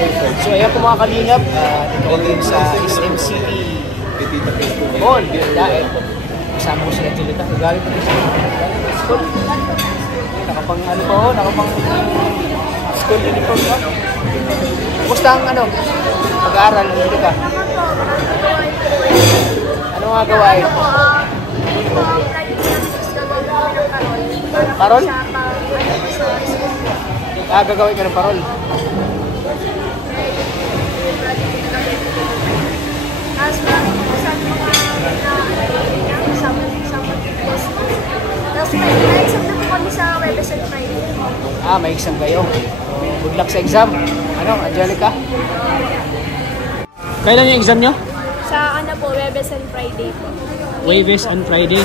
So ayan po mga kalingap, ito kami sa SMCP Mall, Daet. Kasama ko si Angelica. Galing po siya. School. Nakapang ano po, nakapang school uniform po. Kumusta ang pag-aaral, Angelica? Ano nga gawain? Parol? Gagawin ka ng parol. Tapos may exam na po kami sa Webes and Friday. May exam kayo. Good luck sa exam. Angelica? Kailan yung exam nyo? Sa Webes and Friday po. Webes and Friday.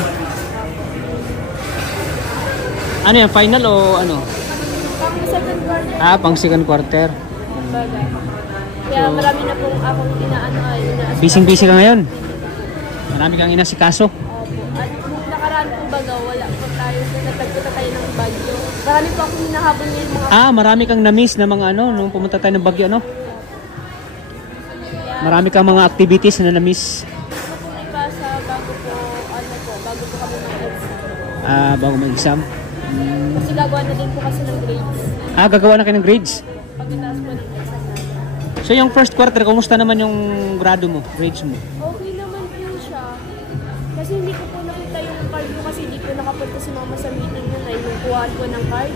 Ano yan? Final o ano? Pang second quarter. Pang second quarter. Bagay. Kaya marami na pong akong Busy-busy ka ngayon? Marami kang inasikaso? Opo. At nung nakaraan po baga, wala po tayo. Natagputa tayo ng Bagyo. Marami po akong hinahabol ngayon mga... Marami kang na-miss na mga nung pumunta tayo ng Bagyo, ano? Marami kang mga activities na na-miss. Gusto po ipasa bago po kami mag-exam. Bago mag-exam? Kasi gagawa na din po kasi ng grades. Gagawa na kayo ng grades? Pagkatapos po ng exam natin. So yung first quarter, kumusta naman yung grado mo, grades mo? Okay naman po siya. Kasi hindi ko po nakita yung card ko kasi hindi ko nakapunta si mama sa meeting yun ay yung kuhaan ko ng card.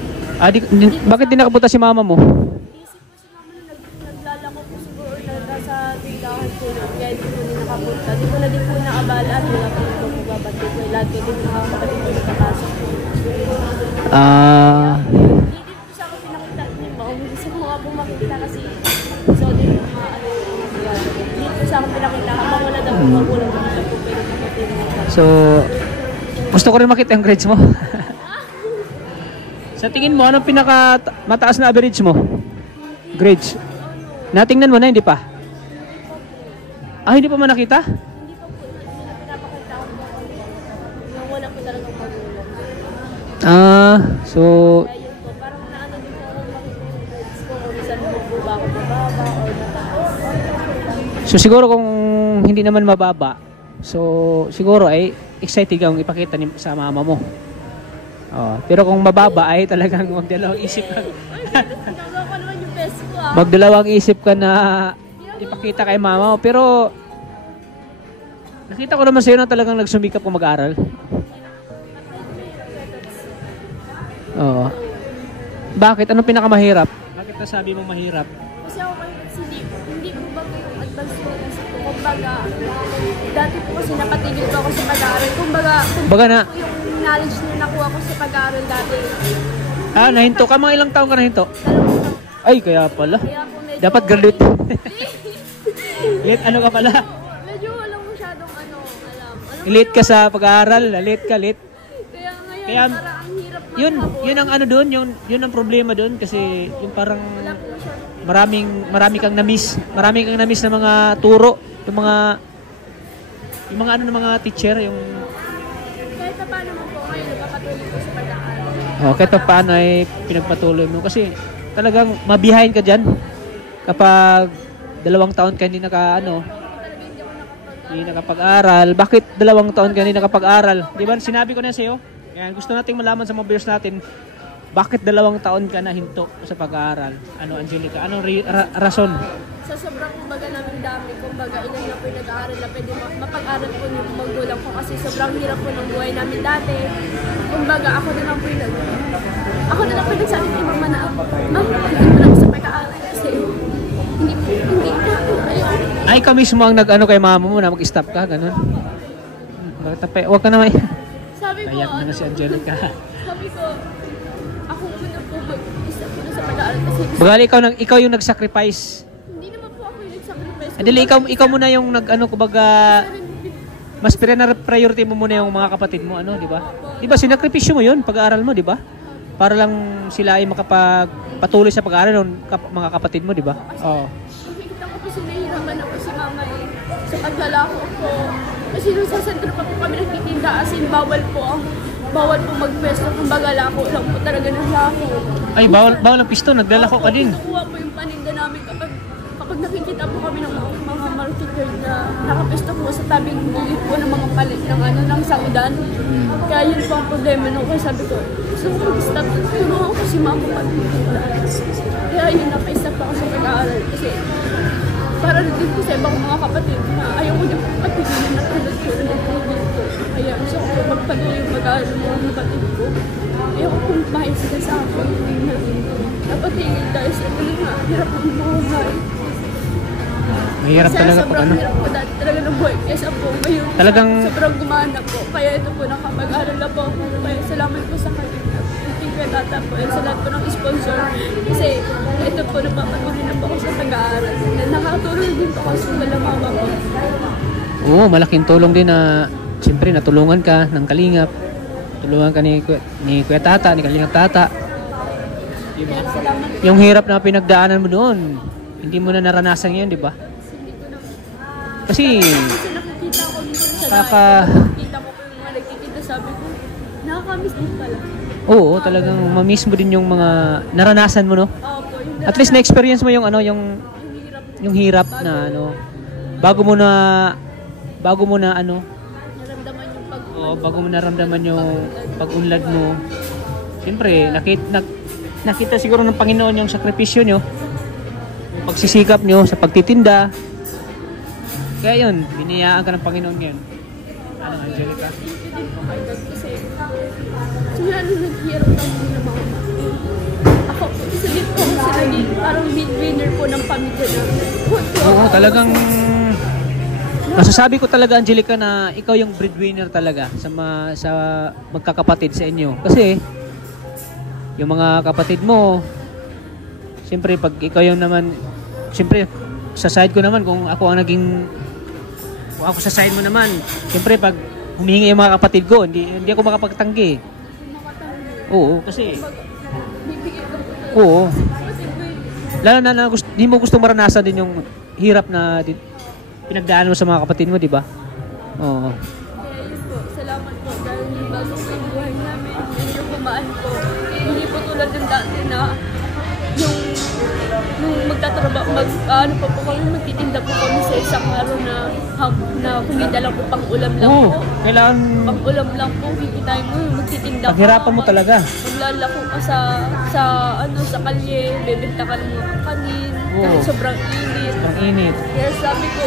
Bakit di nakapunta si mama mo? Isip ko si mama na naglalako po siguro or nasa tindahan ko yun. Kaya hindi ko din nakapunta. Di ko na din po naabala at wala po ito po babati ko. Lagi din nakakapatid ko sa pasok ko. Hindi po sa akin pinakita ni mama. Gusto ko nga po makita kasi so din po hindi po sa akin pinakita. Habang wala daw po magulang ko na po pero kapatid mo. So, gusto ko rin makita yung grades mo. Sa tingin mo, anong mataas na average mo? Grades? Natingnan mo na, hindi pa? Hindi pa man nakita? Hindi pa po. Pinapakita ko po. Wala po talagang magulang. So... Kaya yun po, parang naano din po ako makita yung grades ko. Kung saan po ba ako mababa o mataas. So siguro kung hindi naman mababa, so siguro ay excited kang ipakita sa mama mo. Pero kung mababa ay talagang magdalawang isip ka. Ginagawa ko naman yung best ko Magdalawang isip ka na ipakita kay mama mo. Pero nakita ko naman sa'yo na talagang nagsumikap kung mag-aaral. Bakit? Anong pinakamahirap? Bakit nasabi mong mahirap? Kasi ako hindi ko ba yung advance ko kasi po. Kumbaga, dati po kasi napatigil po ako sa pag-aaral. Kumbaga na yung knowledge na nakuha ko sa pag-aaral dati. Nahinto ka? Mga ilang taon ka nahinto? Ay, kaya pala. Kaya po medyo... Dapat graduate. Late ano ka pala? Medyo walang masyadong alam. Late ka sa pag-aaral. Late ka, late. Kaya ngayon, parang ang hirap maghabol. Yun ang doon, yun ang problema doon kasi yung parang marami kang na-miss. Marami kang na-miss na mga turo, yung mga ng mga teacher, yung kahit pa paano mo po ngayon, napapatuloy ko sa pag-aaral. kahit pa paano ay pinagpatuloy mo kasi talagang mabihayin ka diyan kapag 2 taon ka hindi nakapag-aral. Bakit 2 taon ka hindi nakapag-aral? Di ba sinabi ko na sa iyo? Yan, gusto nating malaman sa mga viewers natin, bakit 2 taon ka na hinto sa pag-aaral? Angelica? Anong rason? Sa sobrang kumbaga namin dami, kumbaga ilan na po yung nag-aaral na pwede mapag-aaral po yung magulang ko kasi sobrang hirap po ng buhay namin dati. Kumbaga ako din lang po yung nagsabi kay mama na, ma'am, hindi mo lang sa pag-aaral kasi hindi po ayun. Ay, ikaw mismo ang nag-ano kay mama mo na mag-stop ka, ganun? Huwag ka naman. Sabi ko, kayak na si Angelica. Sabi ko, ako muna po mag-stop ko na sa pag-aaral kasi bagali ikaw yung nag-sacrifice. hindi naman po ako yung nag-sacrifice. Dili, ikaw muna yung nag-ano, kumbaga, mas priority mo muna yung mga kapatid mo, di ba? Di ba, sinakripisyo mo yun, pag-aaral mo, di ba? Para lang sila ay makapagpatuloy sa pag-aaral ng mga kapatid mo, di ba? Nakikita ko kasi nahihirapan ako si mama sa paglalako ko. Kasi nung sa sentro pa po kami nagtitinda, as in bawal po mag-pwesto. Kumbaga lako lang po talaga ng lako. Ay, bawal ang pisto, naglalako ka din. Nakuha po yung paninda namin namin kapag nakikita po kami ng mga marketer na nakapesto po sa tabing gilid po ng mga palit ng saudan. Kaya yun po ang problema nung kaya sabi ko, gusto ko mag-stop, tulungan ko si mama pag-titila. Kaya yun, naka-stop ako sa pag-aaral kasi para rin din ko sa ibang mga kapatid na ayaw ko din patigilin na tulad ko na nagtulog ko. Kaya gusto ko magpatuloy yung pag-aaral ng mga kapatid ko. Ayaw ko kung mahal sila sa akin. Napatigil dahil sa ito nga, hirap ang buhay. Mahirap talaga pag ano. Hirap po dati talaga ng buhay. Kesa po ngayon Talagang sobrang gumana po. Kaya ito po nakapag-aral na po ako. Kaya salamat po sa kanya. Kaya tata po and sa lahat po ng sponsor. Kasi ito po napapatuloy na po ako sa pag-aaral. Nakatulong din po ako sa wala mama ko. Oo, malaking tulong din na siyempre natulungan ka ng Kalingap. Tulungan ka ni Kuya Tata, ni Kalingap Tata. Diba? Salamat. Yung hirap na pinagdaanan mo doon, hindi mo na naranasan yun, di ba? Kasi Nakikita ko minsan sa nakikita ko po yung mga nagkikita, sabi ko, nakakamiss din pala. oo, talagang mamiss mo din yung mga naranasan mo, no? Opo, yung At least na-experience mo yung ano, hirap yung hirap na ano, bago mo na ano, naramdaman yung bago mo naramdaman yung pag-unlad mo. Siyempre, nakita siguro ng Panginoon yung sakripisyo nyo, yung pagsisikap nyo sa pagtitinda. Kaya yun, biniyaan ka ng Panginoon ngayon. Ano, Angelica? Hindi po kay God kasi simula nung naghihirap lang po ng mga ako po, isa din po ako sa naging parang winner po ng pamilya namin. Oo, talagang masasabi ko talaga, Angelica, na ikaw yung breadwinner talaga sa magkakapatid sa inyo. Kasi yung mga kapatid mo, siyempre pag ikaw yung naman, siyempre sa side ko naman, kung ako sa side mo naman, siyempre pag humihingi yung mga kapatid ko, hindi ako makapagtanggi. Oo, kasi oo. Lalo na hindi mo gusto maranasan din yung hirap na pinagdaan mo sa mga kapatid mo, di ba? Oo. Kaya yun po, salamat po dahil bago po yung buhay namin, medyo kumaan po. Hindi po tulad ng dati na yung nung magtatrabaho, ano pa po kami, magtitinda po kami sa isang araw na kumita lang po, pang ulam lang Oo, po. kailangan Pang ulam lang po, kikitain mo, magtitinda ka. paghirapan mo talaga. Maglalako ka sa kalye, bebenta ka ng mga kanin, Oo. kahit sobrang init. Ang init. Kaya sabi ko,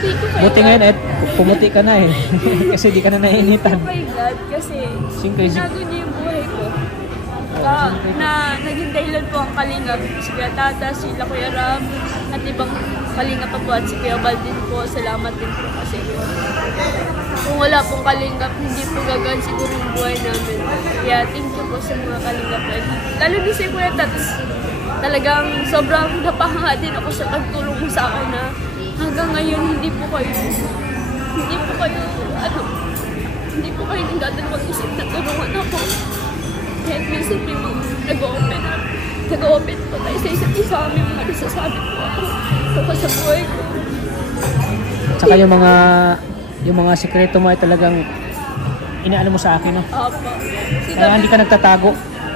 thank you kay Buti God. ngayon pumuti ka na eh. Kasi di ka na nainitan. Thank you kay God kasi Siyempre, binago niya yung buhay ko. Na naging dahilan po ang Kalingap, si Kuya Tata, si Kuya Ram, at ibang Kalingap pa po at si Kuya Bal din po. Salamat din po kasi kung wala pong Kalingap, hindi po gagaan siguro yung buhay namin. Kaya thank you po sa mga Kalingap. Lalo din si Kuya Tats, talagang sobrang napahanga din ako sa pagtulong mo sa akin na hanggang ngayon hindi po kayo nagdadalawang isip na tulungan ako. Kahit minsan may mga nag-open po tayo sa isa't isa kami mga nasasabi po ako tungkol sa buhay ko. Tsaka yung mga sikreto mo ay talagang inaano mo sa akin, no? Apa. Kaya hindi ka nagtatago.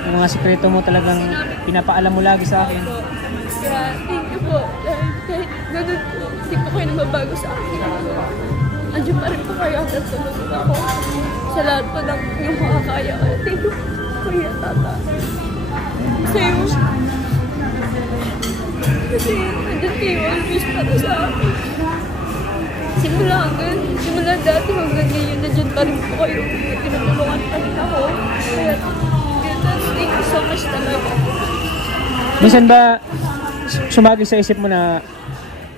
Yung mga sikreto mo talagang pinapaalam mo lagi sa akin. Kaya thank you po. Kahit ganun po, hindi po kayo nagbabago sa akin. Andiyan pa rin po kayo at tulungan ako sa lahat po ng yung makakaya. Thank you, Kuya Tata. Kasi nandiyan kayo always para sa akin. Simula dati hanggang ngayon, nandiyan pa rin po kayo. Tinutulungan pa rin ako. Kaya thank you so much talaga. Minsan ba sumagi sa isip mo na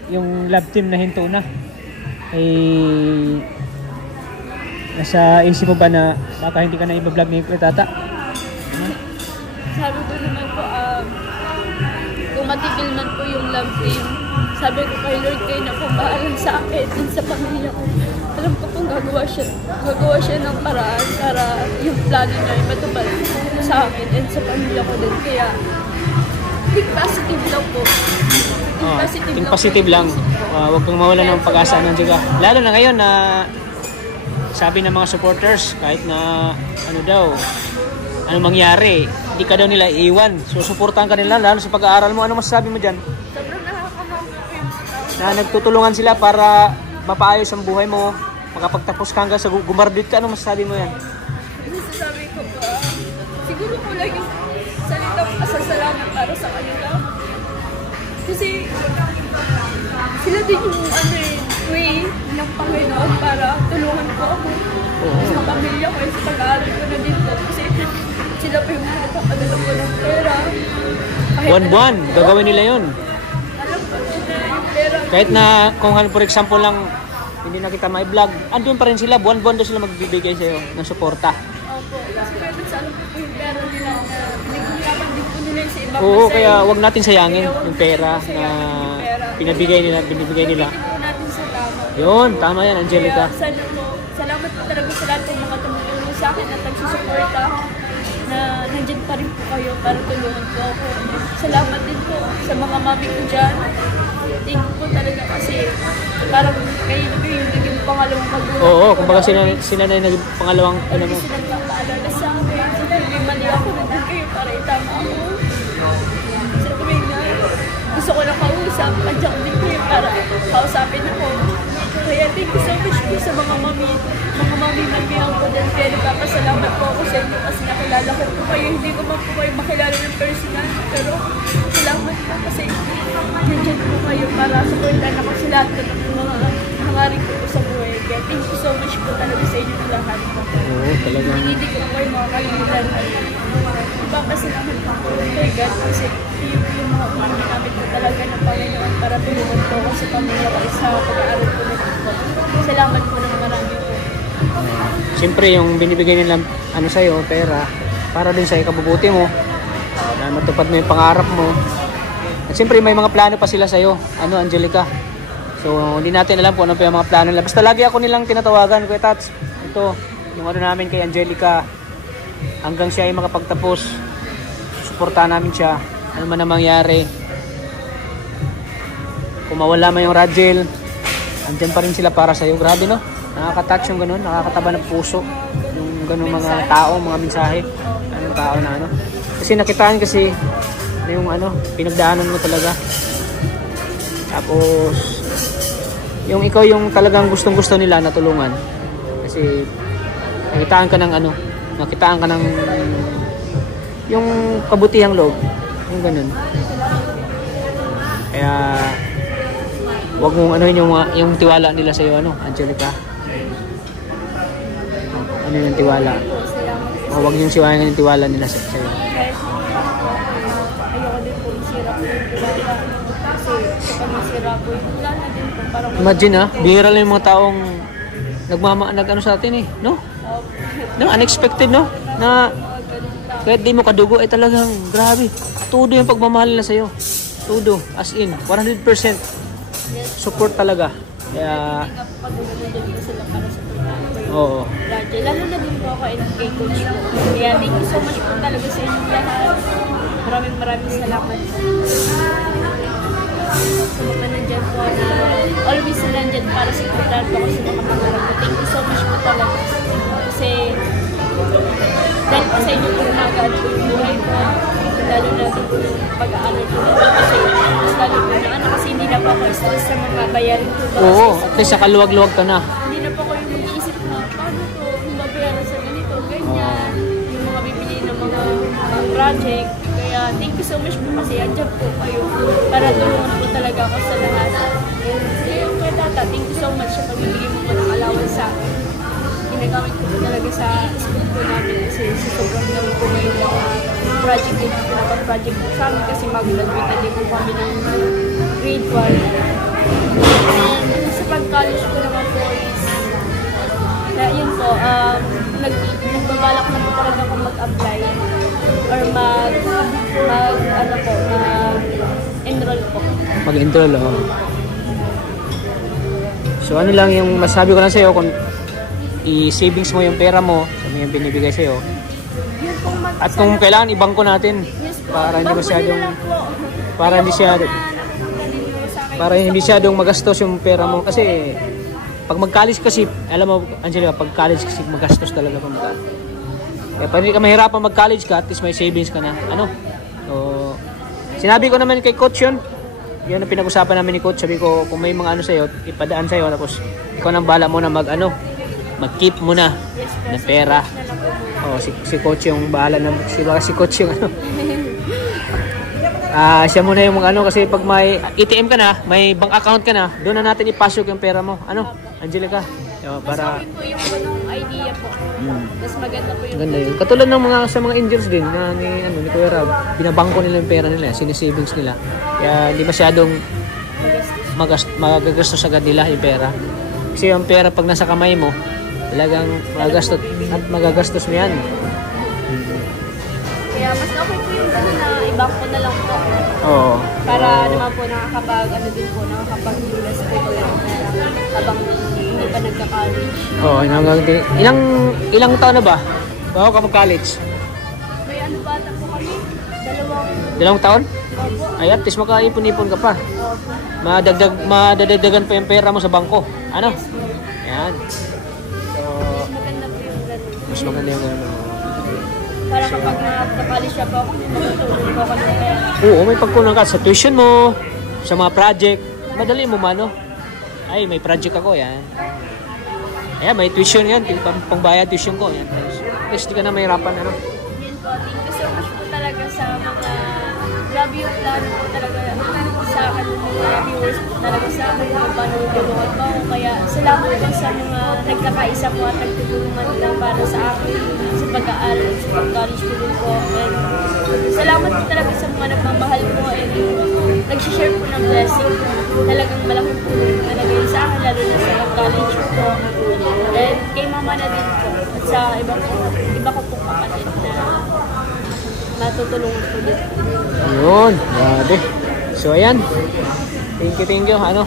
yung love team na hinto na ay nasa isip mo ba na baka hindi ka na i-vlog ni Kuya Tata? Sabi ko naman po, kung matigil man po yung love team, sabi ko kay Lord, kayo na po bahalang sa akin at sa pamilya ko. Alam ko pong gagawa siya ng paraan para yung plano niya ay matupad sa akin at sa pamilya ko din. Kaya, think positive lang po. Think positive lang. Huwag kang mawala ng pag-asa ng Diga. Lalo na ngayon na sabi ng mga supporters, kahit na ano daw, ano mangyari, hindi ka daw nila iiwan. So, suportahan ka nila, lalo sa pag-aaral mo. Ano masasabi mo dyan? Sobrang nakakahamok Na nagtutulungan sila para mapaayos ang buhay mo, makapagtapos ka hanggang sa gumardit ka. Ano masasabi mo yan? Masasabi ko ba, siguro ko lang yung salitang pasasalamat para sa kanila. Kasi sila din yung way ng Panginoon para tulungan ko ako. Sa pamilya ko, sa pag-aaral ko na dito. Kasi sila pa yung nagpapadala ko ng pera. Buwan-buwan, gagawin nila yun. Alam ko na yung pera. Kahit na, kung for example lang, hindi na kita may vlog, andun pa rin sila, buwan-buwan doon sila magbibigay sa'yo ng suporta. Opo. Kasi pwede sa alam ko yung pera nila na pinagkakapan din po nila sa ibang Oo, kasi. kaya wag natin sayangin yung pera na Sayangin yung pera. binibigay nila. Gamitin po natin sa tama. Yun, tama yan, Angelica. Kaya salamat po talaga sa lahat ng mga tumutulong sa akin at nagsusuporta na nandyan pa rin po kayo para tulungan po ako. Salamat din po sa mga mami ko dyan. Thank you po talaga kasi parang kayo na yung naging pangalawang magulang. Oo, kumbaga sila na yung naging pangalawang ano mo. Kasi nagpapaalala sa akin. Kung may mali ako, nandun kayo para itama ako. Sa tuwing na gusto ko na kausap, andyan din kayo para kausapin ako. Kaya thank you so much po sa mga mami-mamihan ko din. Kaya nagpapasalamat po ako sa inyo kasi nakilala ko po kayo. Hindi ko man po kayo makilala ng personal. Pero salamat po kasi nandiyan po kayo para supportan ako sa lahat ko ng mga hangarin ko po sa buhay. Kaya thank you so much po talaga sa inyo lahat. Oo, talaga. Hindi ko po kayo makakalimutan. Nagpapasalamat po ako kay God kasi yung mga umami namin po talaga ng Panginoon para tulungan po ako sa pamilya ko sa pag-aaral ko nito. Salamat po ng marami po. Siyempre, yung binibigay nila sa'yo, pera, para din sa ikabubuti mo, na matupad mo yung pangarap mo. At siyempre, may mga plano pa sila sa'yo, Angelica. So, hindi natin alam kung ano pa yung mga plano nila. Basta lagi ako nilang tinatawagan, Kuya Tats. Ito, yung namin kay Angelica. Hanggang siya ay makapagtapos, suportahan namin siya. Ano man ang mangyari. Kung mawala man yung Rajel, andyan pa rin sila para sa'yo. Grabe, no? Nakaka-touch yung ganun, nakakataba ng puso. Yung ganun mga tao, mga mensahe. Anong tao na Kasi nakitaan kasi yung pinagdaanan mo talaga. Tapos, yung ikaw yung talagang gustong-gusto nila na tulungan. Kasi nakitaan ka ng nakitaan ka ng yung kabutihang loob. Yung ganun. Kaya wag mong yung tiwala nila sa iyo, Angelica. Ano yung tiwala? Wag yung siwayan yung tiwala nila sa iyo. Ayoko din po masira po yung tiwala. Kasi kapag masira po yung wala na din po. Parang Imagine bihira lang yung mga taong nag-ano sa atin no? Unexpected, no? Na kahit di mo kadugo ay talagang grabe. Todo yung pagmamahal nila sa'yo. Todo. As in, 100% support talaga. Kaya pag-umunod po sila para sa pagkakas. oo. Lalo na din po ako kay coach ko. Kaya thank you so much po talaga sa inyo lahat. Maraming salamat po. Sa mga nandyan po na always sila nandyan para supportan po ako sa mga pangarap ko. Thank you so much po talaga. Kasi dahil po sa inyo po umagaan po yung buhay ko. Lalo na din po yung pag-aaral ko. Kasi mas lalo po na kasi hindi na po ako stress sa mga bayarin ko. Oo, kasi sa kaluwag-luwag ka na. Hindi na po ako yung mag-iisip na paano to, yung babayaran sa ganito, ganyan. Yung mga bibili ng mga project. Kaya thank you so much po kasi andyan po kayo para tulungan po talaga ako sa lahat. Kaya kaya tata, thank you so much sa pagbibigay mo po ng allowance sa akin. Ginagamit ko po talaga sa school po namin kasi sa sobrang namin po ngayon project din po pinapag-project po sa amin kasi mag-graduate na din po kami ng grade 1. And sa pag-college ko naman po is kaya yun po, nagbabalak na po talaga ako mag-apply or mag-enroll po. Mag-enroll, So ano lang yung masabi ko lang sa'yo, kung i-savings mo yung pera mo, sa yung binibigay sa'yo. At kung kailangan ibangko natin, para hindi masyadong para hindi masyadong magastos yung pera mo kasi pag mag-college kasi, alam mo Angelica, pag college kasi magastos talaga pag Kaya pag hindi ka mahirapan mag-college ka, at least may savings ka na. Ano? So, sinabi ko naman kay coach yun. Yun ang pinag-usapan namin ni coach. Sabi ko, kung may mga ano sa'yo, ipadaan sa'yo. Tapos, ikaw nang bala mo na mag-keep mo na na pera. Oh, si coach yung bahala na. Si coach yung ano. Siya muna yung mga ano. Kasi pag may ATM ka na, may bank account ka na, doon na natin ipasok yung pera mo. Ano, Angelica? So, para... Mas okay po yung ganung idea po. Mas maganda po yung... Ganda yun. Katulad ng sa mga angels din na ni Kuya Rab, binabangko nila yung pera nila, sinisavings nila. Kaya hindi masyadong magagastos agad nila yung pera. Kasi yung pera pag nasa kamay mo, talagang magagastos mo yan. Kaya mas okay po yung gano'n na ibang ko na lang po. Oo. Para naman po nakakapag-invest po ko lang habang hindi pa nagka-college. Oo, ilang taon na ba? Bago ka mag-college? May ano bata po kami? 2 taon? Opo. Ay, at least makaipon-ipon ka pa. Opo. Madadagdagan pa yung pera mo sa bangko. Ano? Yan. So, Maganda po yung gano'n. mas maganda yung gano'n. Para kapag nagka-college siya po ako, matutulong po ako ng pera. Oo, may pagkulang ka sa tuition mo, sa mga project. Madali mo mano. Ay, may project ako, yan. Ayan, may tuition yan. Pangbayad tuition ko, yan. At least di ka na mahirapan, ano? Yan po, thank you so much po talaga sa mga grabe yung plano po talaga sa akin ng mga viewers po talaga sa akin kung paano gagawin po ako. Kaya salamat po sa mga nagkakaisa po at nagtutulungan lang para sa akin sa pag-aaral, sa pag-college ko din po. And salamat po talaga sa mga nagmamahal po and nag-share po ng blessing. Talagang malaking tulong talaga yun sa akin, lalo na sa pag-college po. And kay mama na din po at sa iba ko pong kapatid na matutulungan po din. Ayun, grabe. So, ayan. Thank you. Ano?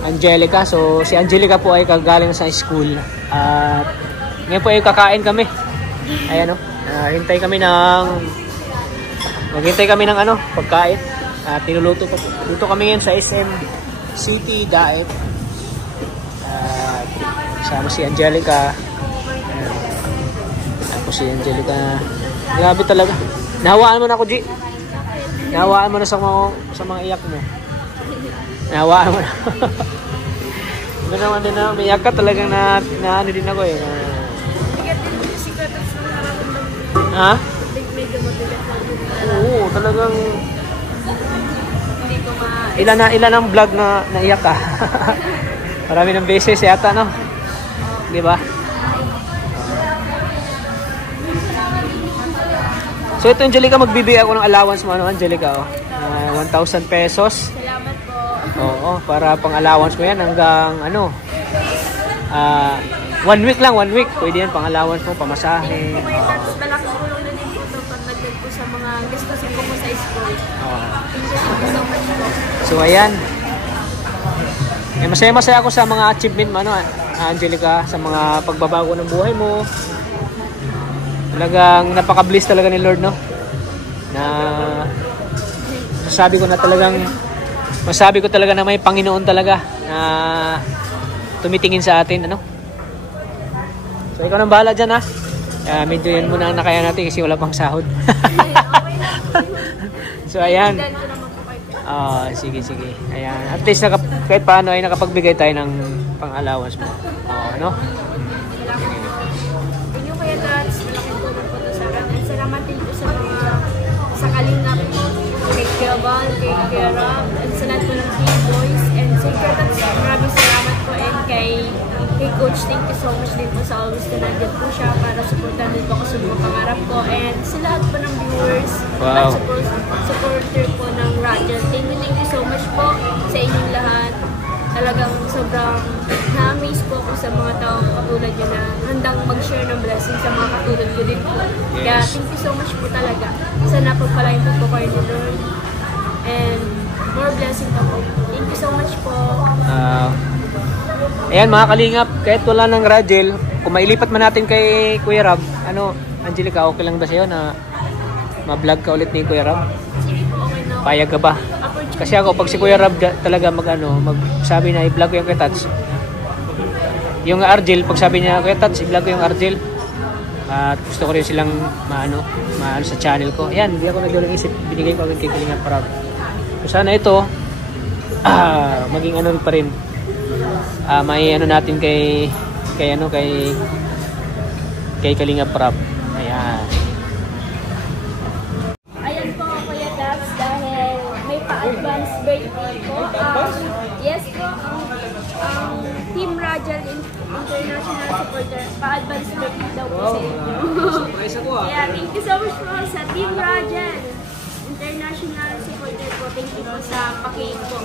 Angelica. So, si Angelica po ay kagaling sa school. At ngayon po ay kakain kami. Ayan, maghintay kami ng pagkain. At tinuluto pa po. Dito kami ngayon sa SM City, Daet. At kasama si Angelica. Tapos si Angelica. Grabe talaga. Nahawaan mo na ako, G. Nahawaan mo na sa mga iyak mo. Nahawaan mo na. Ito naman din na umiyak ka talagang na ano din ako eh. Bigat din po si Kratos ng nararamdaman. Ha? Medyo mabigat lang din. Oo, talagang Hindi ko ilan ang vlog na naiyak ka. Marami ng beses yata, no? Di ba? So ito, Angelica, magbibigay ako ng allowance mo, Angelica, 1,000 pesos. Salamat po. Oo, para pang allowance mo yan hanggang 1 week lang, 1 week. Pwede yan pang allowance mo, pamasahe. Tapos malaking tulong na din po ito pagdagdag po sa mga gastusin ko sa school. Thank you so much po. So ayan. Masaya ako sa mga achievement mo, Angelica, sa mga pagbabago ng buhay mo. Talagang napaka-bless talaga ni Lord, no? Na masabi ko talaga na may Panginoon talaga na tumitingin sa atin, ano? So ikaw nang bahala dyan, ha? Medyo yun muna ang nakaya natin kasi wala pang sahod. So ayan. Sige. Ayan. At least kahit paano ay nakapagbigay tayo ng pang-allowance mo. Ano? Inyo kaya Dats, malaking tulong po ito sa akin. Salamat din po sa mga sa Kalingap po, kay Kiaban, kay Kiarab, and sa lahat po ng team boys. And sa Dats, maraming salamat po. And kay Coach, thank you so much din po sa always na nandyan po siya para supportan din po ako sa mga pangarap ko. And sa lahat po ng viewers at supporter po ng Radyo. Thank you so much po sa inyong lahat. Talagang sobrang na-amaze po ako sa mga taong katulad nyo na handang mag-share ng blessing sa mga katulad ko din po. Kaya thank you so much po talaga. Sana pagpalain po kayo ni Lord. And more blessing pa po. Thank you so much po. Ayan mga kalingap, kahit wala ng Rajel, kung mailipat man natin kay Kuya Rab, Angelica, okay lang ba sa'yo na ma-vlog ka ulit ni Kuya Rab? Sige po, okay na. Payag ka ba? Kasi ako, pag si Kuya Rab talaga magsabi na i-vlog ko yung Kuya Tats. Yung Argel, pag sabi niya, Kuya Tats, i-vlog ko yung Argel. At gusto ko rin silang maano sa channel ko. Ayan, hindi ako nagdalang isip. Binigay ko agad kay Kalinga Prab. So sana ito, maging ano pa rin. May ano natin kay Kalinga Prab. Ayan. Ayan po, Kuya Dax, dahil may pa-advance birthday ko. Yes po, ang Team Rajal International Supporter, pa-advance birthday daw po sa inyo. Surprise ako Kaya thank you so much po sa Team Rajal International Supporter po. Thank you po sa paki-cake po.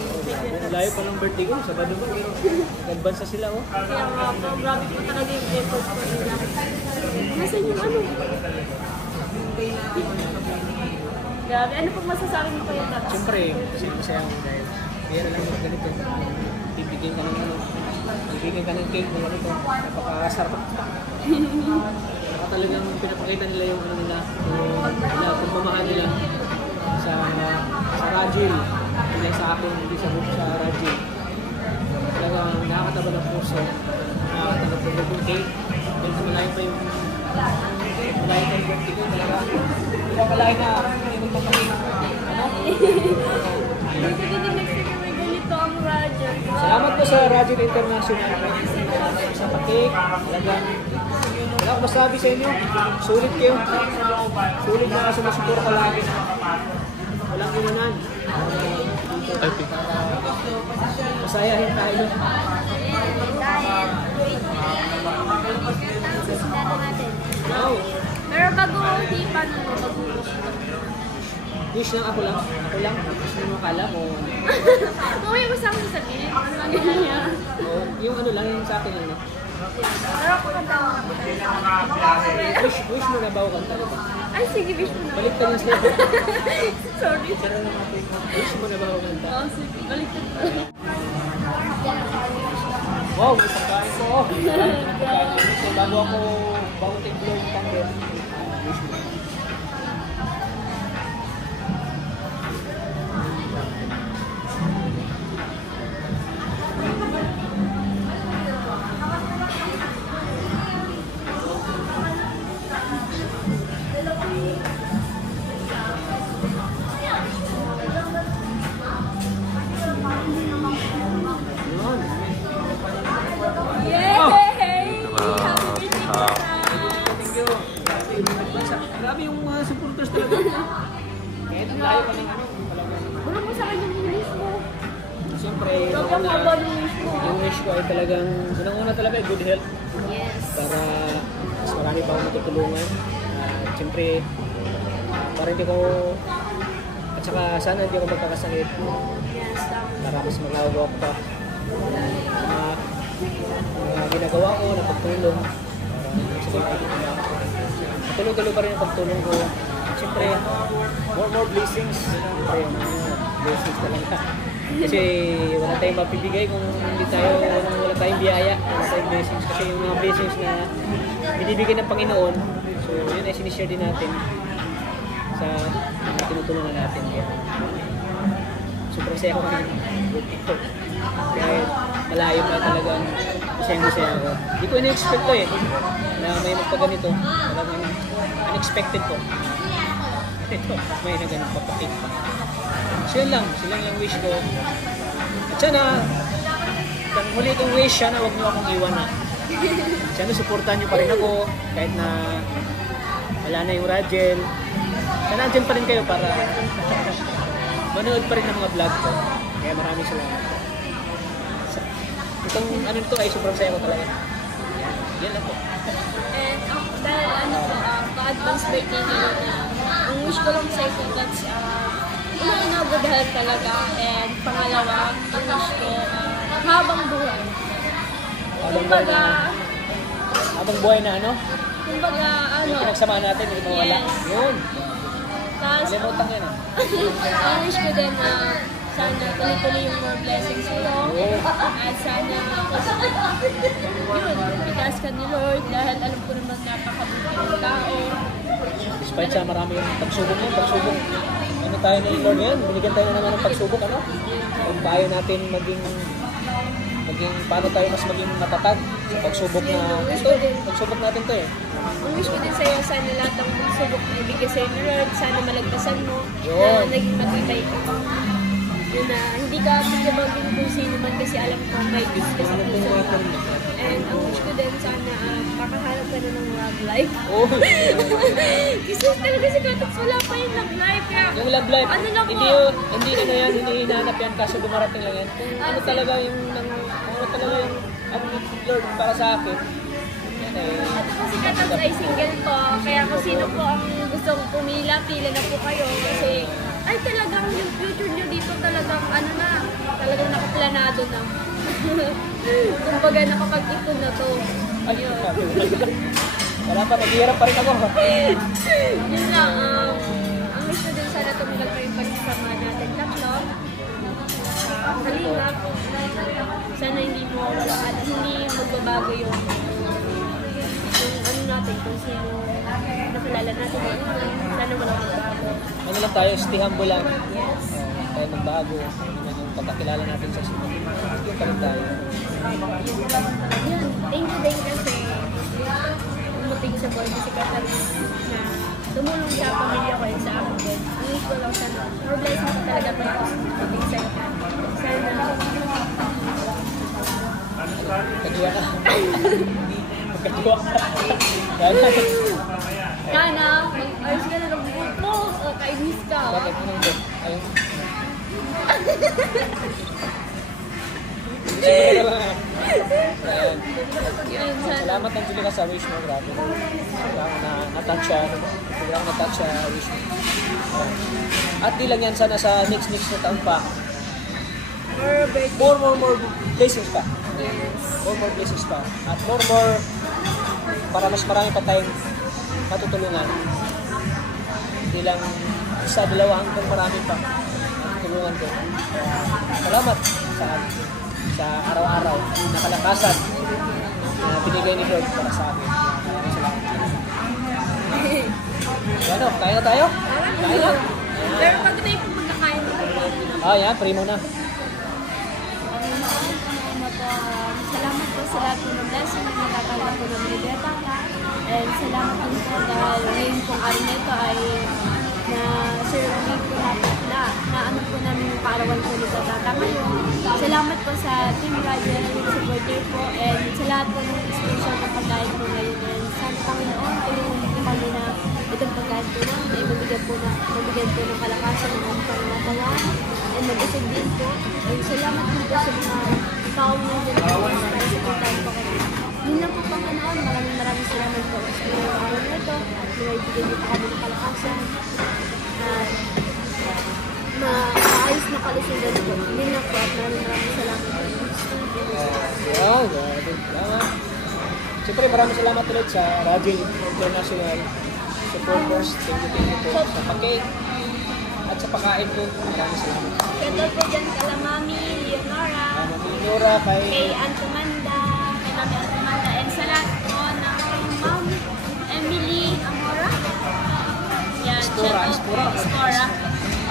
Layo pa ng birthday ko, Sabado ba? Nag-advance na sila, oh. Kaya nga po, grabe po talaga yung effort po nila. Nasaan yung ano? Grabe, ano pong masasabi mo Kuya Dax? Siyempre, masaya ako dahil kaya lang yung ganito. Bibigyan ka ng ano, bibigyan ka ng cake ng ganito. Napakasarap. Saka talagang pinapakita nila yung ano nila, yung pagmamahal nila sa Rajil. Hindi sa akin, hindi sa Rajil. Talagang nakakataba ng puso. Nakakataba ng cake. Dahil sa malayo pa yung malayo pa yung birthday ko. Talaga, hindi ka malayo na hindi magpapakita. Ano? Kasi din next year may ganito ang Rajal. Salamat po sa Rajil International sa pakik. Talagang wala akong masabi sa inyo. Sulit kayo. Sulit na sumusuporta ka lagi. Walang iwanan. Masayahin tayo. Dahil susundan natin. Wow. Pero bago hipan mo, bago Wish lang ako lang. Ako lang. Gusto mo kala mo. Mamaya mo sa akin sabihin. Ano ang ganyan? Yung ano lang, yung sa akin ano. Pero ako kanta ko. Wish mo na ba ako kanta ko? Ay, sige, wish mo na. Balik ka lang sa'yo. Sorry. Wish mo na ba ako kanta? Oh, sige, balik ka. Wow, may pagkain ko. So, bago tig-blow yung candle. Wish mo. Yay! Grabe yung mga supporters talaga. Kahit ang layo ka ng ano, Bulong mo sa akin yung wish mo. siyempre, Huwag ang haba ng wish mo. yung wish ko ay talagang, unang-una talaga, good health. Yes. Para mas marami pa akong matutulungan. Siyempre, para hindi ko, at saka sana hindi ako magkakasakit. Yes, tama. Para mas mag-awak pa. Mga ginagawa ko na pagtulong. Tuloy-tuloy pa rin ang pagtulong ko. Siyempre, more blessings. Siyempre, blessings talaga. Kasi wala tayong mapibigay kung wala tayong biyaya. Wala tayong blessings. Kasi yung mga blessings na binibigay ng Panginoon, so yun ay sinishare din natin sa mga tinutulungan natin. Kaya, sobrang saya ko kami. Kahit malayo pa talagang masaya ako. Hindi ko in-expect to na may magpaganito. Talagang unexpected ko. Ito, may na ganun papakit pa. So yun lang, sila yung wish ko. At sana, ang huli kong wish, sana huwag niyo akong iwan na. Sana supportan niyo pa rin ako, kahit na wala na yung Rajel. Sana andyan pa rin kayo para manood pa rin ng mga vlog ko. Kaya maraming salamat. Itong ano to ay sobrang saya ko talaga. Yan lang po. And dahil ano po, pa-advance birthday nila na ang wish ko lang sa ito, that's una good health talaga. And pangalawa, ang wish ko, habang buhay. Kumbaga, Habang buhay na ano? kumbaga ano, Yung pinagsamahan natin, hindi mawala. Yes. Yun. tapos, Kalimutan yan ah. ang wish ko din na sana tuloy-tuloy yung more blessings sa'yo. At sana, yun, itaas ka ni Lord dahil alam ko naman napakabuti ng tao. Despite sa marami yung pagsubok mo, ano tayo ni Lord ngayon, binigyan tayo na naman ng pagsubok, ano? Kung tayo natin maging paano tayo mas maging matatag sa pagsubok na ito. Pagsubok natin to eh. Ang wish ko din sa'yo, sana lahat ng pagsubok na ibigay sa'yo ni Lord, sana malagpasan mo, Yun. na naging matibay ka. Yun na, hindi ka pinabagin kung sino man kasi alam ko may Diyos ka sa puso mo. And ang wish ko din sana, makahanap ka na ng love life. Oh. Kasi talaga si Katox wala pa yung love life. Kaya, Yung love life, ano lang hindi po? hindi ano yan, hindi hinahanap yan kaso dumarating lang yan. Kung ano talaga yung ano talaga yung ang Lord para sa akin. Yan eh. At ako si Katox ay single po, kaya kung sino po ang gustong pumila, pila na po kayo. Kasi, ay talagang yung future nyo dito talagang ano na, talagang nakaplanado na. Kumbaga nakapag-ipon na to. Ay, Yun. wala pa, naghihirap pa rin ako. Yun lang, ang wish ko din sana tumagal pa yung pagsasama natin tatlo. Kalingap, sana hindi mo wala at hindi magbabago yung ano natin, kung sino nakilala natin ngayon, sana wala magbago. Ano lang tayo, stay humble lang. Yes. Tayo magbago. Yung pagkakilala natin sa sino. Yung pa rin tayo. Yun, thank you din kasi umuting sa board si Katox na tumulong sa pamilya ko and sa akin din. Ang wish ko lang sana, more blessing ko talaga pa ito umuting sa'yo. Sana, Kadiwa ka. Magkadiwa ka. sana, mag-ayos ka na ng buhok mo o kainis ka. Bakit mo nang doon? Ayun. Siguro na lang. Ayun. Yun, sana. Salamat ang Julie ka sa wish mo. Grabe. Sobrang na-touch siya. Sobrang na-touch siya wish mo. At di lang yan sana sa next na taon pa. More birthday. More blessings pa. Yes. More blessings pa. At more para mas marami pa tayong matutulungan. Hindi lang isa, dalawa hanggang marami pa matutulungan ko. Salamat sa araw-araw na kalakasan na binigay ni Lord para sa akin. Maraming salamat. Ano, kain na tayo? Kain na? Pero pag tayo po magkakain dito po, Yan, primo na. salamat po sa lahat po ng blessing na natatanggap po ng Media Tata. And salamat din po dahil ngayon pong araw na ito ay na-serve po na ano po namin yung kaarawan po ni Tata ngayon. Salamat po sa Team Radio na supporter po and sa lahat po ng special na pagkain po ngayon. And sana Panginoon, tulungan po kami na itong pagkain po namin ay mabigyan po ng kalakasan ng aming pangangatawan and mag-isig din po. And salamat din po sa mga tao na din po sa pagkain po kami. Yun lang po Panginoon, maraming salamat po sa mga araw na ito at nabigyan niyo po kami ng kalakasan at maayos na kalusugan po. Yun lang po at maraming salamat po. Wow, grabe. Salamat. Siyempre, maraming salamat ulit sa Radyo International supporters. Thank you po sa pag-cake at sa pagkain po. Maraming salamat. Kaya po dyan kala Mami Leonora, Nora, kay kay Antumanda, kay Mami Antumanda, and sa lahat po ng Ma'am Emily Amora. Yan, Espora. Espora.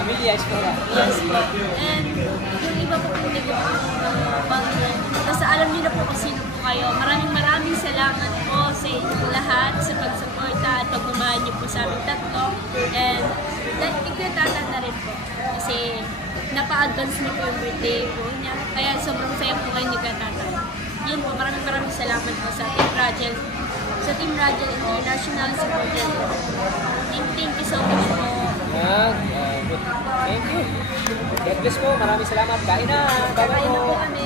Amelia Espora. Yes po. And yung iba po po hindi ko basta alam niyo na po kung sino po kayo. Maraming salamat po sa inyo lahat sa pagsuporta at pagmamahal niyo po sa aming tatlo. And ikatatan na rin po. Kasi napa-advance niyo po yung birthday po niya. Kaya sobrang saya po kayo ni Katatan. Yun po, maraming salamat po sa Team Rachel. Sa Team Rachel International Supporter. Thank you so much po. Yan. Good. Thank you. God bless po. Maraming salamat. Kain na. Kakain na po kami.